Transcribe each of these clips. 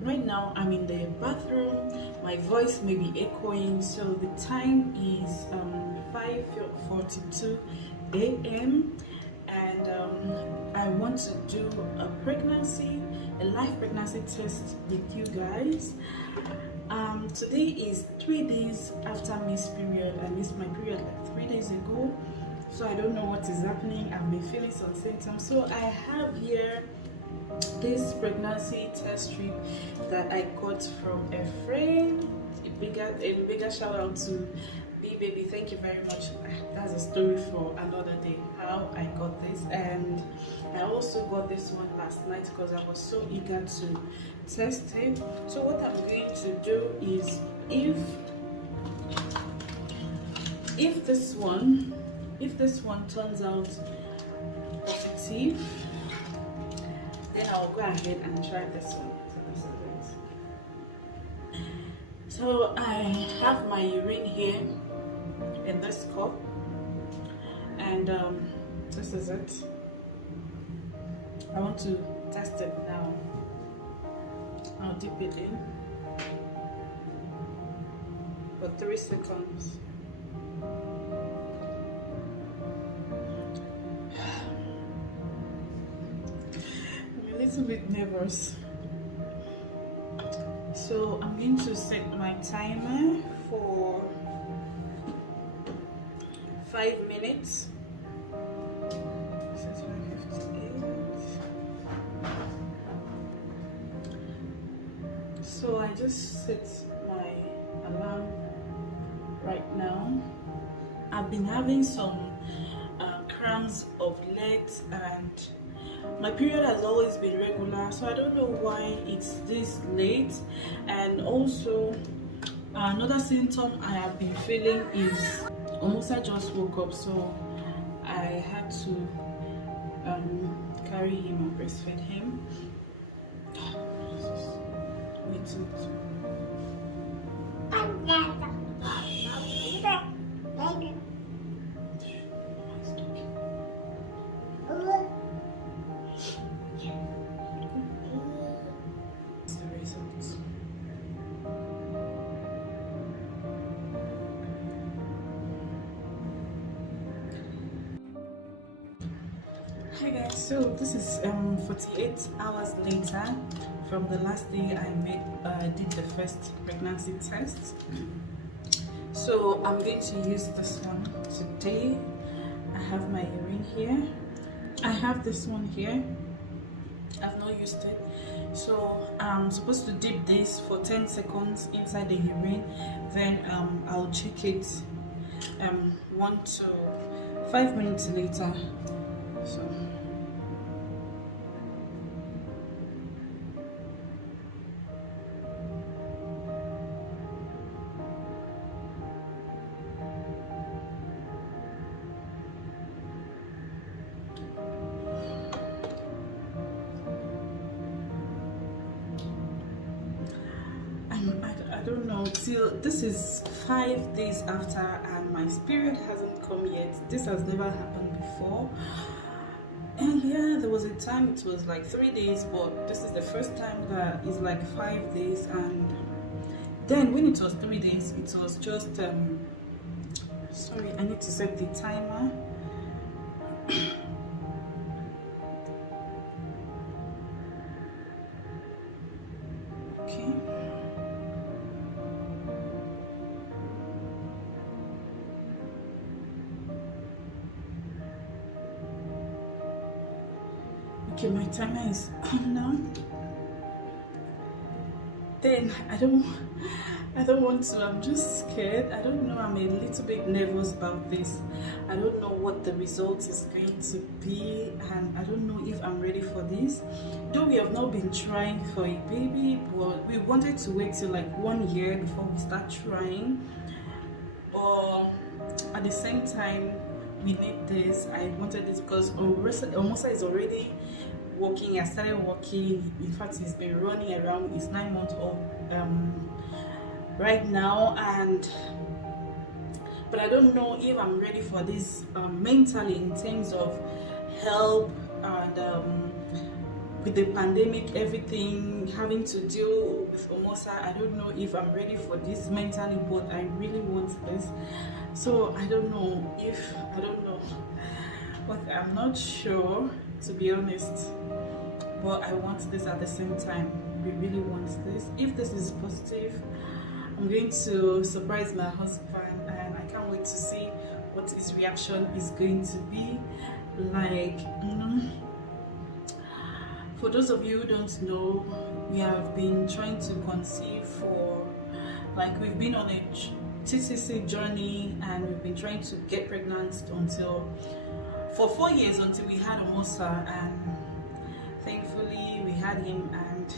Right now I'm in the bathroom. My voice may be echoing, so the time is 5:42 a.m. and I want to do a live pregnancy test with you guys. Today is 3 days after missed period. I missed my period like 3 days ago, so I don't know what is happening. I've been feeling some symptoms, so I have here this pregnancy test strip that I got from a friend. A bigger shout out to B baby, thank you very much. That's a story for another day, how I got this. And I also got this one last night because I was so eager to test it. So what I'm going to do is, if this one turns out positive, then I'll go ahead and try this one. So I have my urine here in this cup, and this is it. I want to test it now. I'll dip it in for 3 seconds. I'm a little bit nervous, so I'm going to set my timer for 5 minutes. This is 5:58. So I just set my alarm right now. I've been having some cramps of late, and my period has always been regular, so I don't know why it's this late. And also another symptom I have been feeling is almost I just woke up, so I had to carry him and breastfeed him. Wait till the results. Hi guys, so this is 48 hours later from the last day I did the first pregnancy test. So I'm going to use this one today. I have my urine here. I have this one here. I've not used it. So I'm supposed to dip this for 10 seconds inside the urine. Then I'll check it 1 to 5 minutes later. So I don't know, till this is 5 days after and my period hasn't come yet. This has never happened before. And yeah, there was a time it was like 3 days, but this is the first time that it's like 5 days. And then when it was 3 days, it was just sorry, I need to set the timer. Okay. Okay, my timer is on now. Then I don't want to. I'm just scared. I don't know. I'm a little bit nervous about this. I don't know what the result is going to be, and I don't know if I'm ready for this. Though we have not been trying for a baby, but we wanted to wait till like 1 year before we start trying. Or at the same time, we need this. I wanted this because Omosa is already walking. I started walking. In fact, he's been running around. He's 9 months old right now, but I don't know if I'm ready for this mentally, in terms of help and with the pandemic, everything, having to deal with Omosa, I don't know if I'm ready for this mentally, but I really want this. So I don't know, but I'm not sure, to be honest. But I want this at the same time. We really want this. If this is positive, I'm going to surprise my husband, and I can't wait to see what his reaction is going to be like. For those of you who don't know, we have been trying to conceive for, like, we've been on a TCC journey, and we've been trying to get pregnant for 4 years, until we had Omosa, and thankfully we had him, and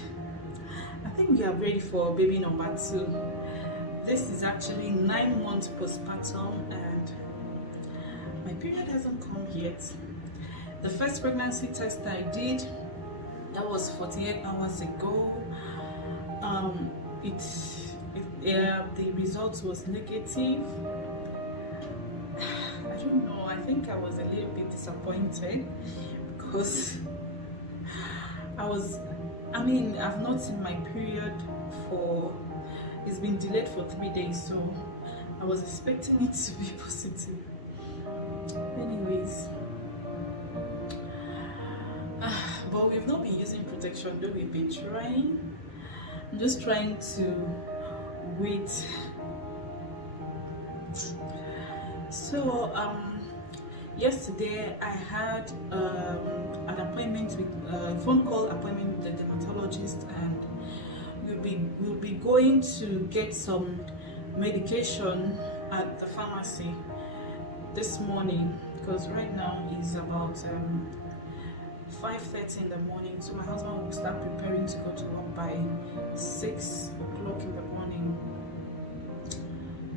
I think we are ready for baby number 2. This is actually 9 months postpartum, and my period hasn't come yet. The first pregnancy test I did, that was 48 hours ago. The result was negative. I don't know, I think I was a little bit disappointed, because I've not seen my period it's been delayed for 3 days, so I was expecting it to be positive. Anyways, but we've not been using protection, though we've been trying. I'm just trying to wait. So yesterday I had an appointment with phone call appointment with the dermatologist, and we'll be going to get some medication at the pharmacy this morning, because right now is about 5:30 in the morning, so my husband will start preparing to go to work by 6 o'clock in the morning.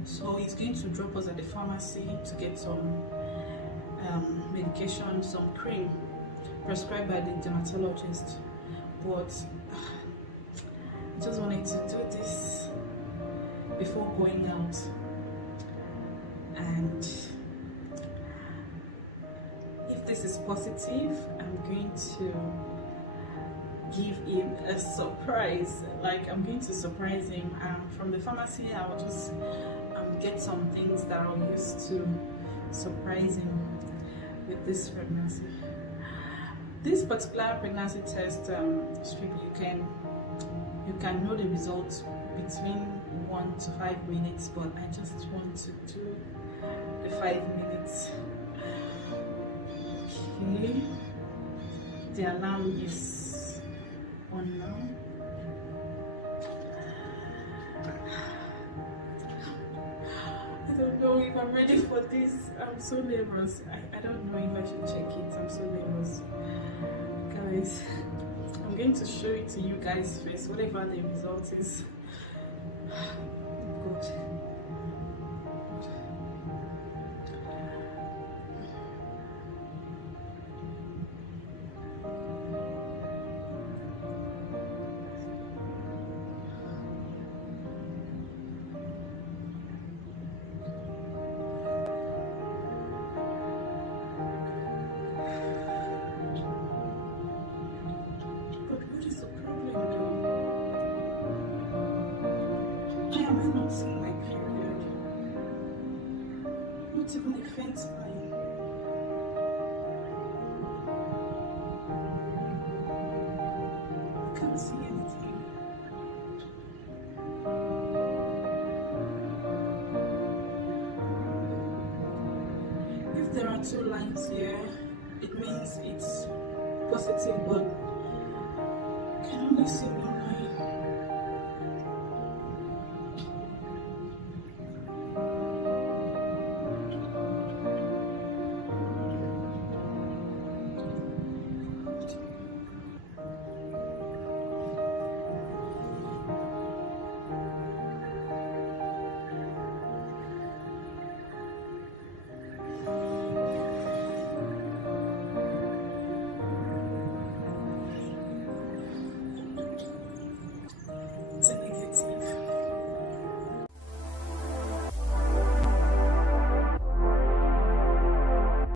So he's going to drop us at the pharmacy to get some medication, some cream prescribed by the dermatologist. But I just wanted to do this before going out, and if this is positive, I'm going to give him a surprise. Like, I'm going to surprise him. From the pharmacy, I'll just get some things that I'll use to surprise him with this pregnancy. This particular pregnancy test strip, you can know the results between 1 to 5 minutes, but I just want to do the 5 minutes. Okay, the alarm is on now. I don't know if I'm ready for this. I'm so nervous. I don't know if I should check it. I'm so nervous. Guys, I'm going to show it to you guys first, whatever the result is. God. Am I not seeing my period? Not even a faint line. I can't see anything. If there are 2 lines here, it means it's positive, but I can only see 1.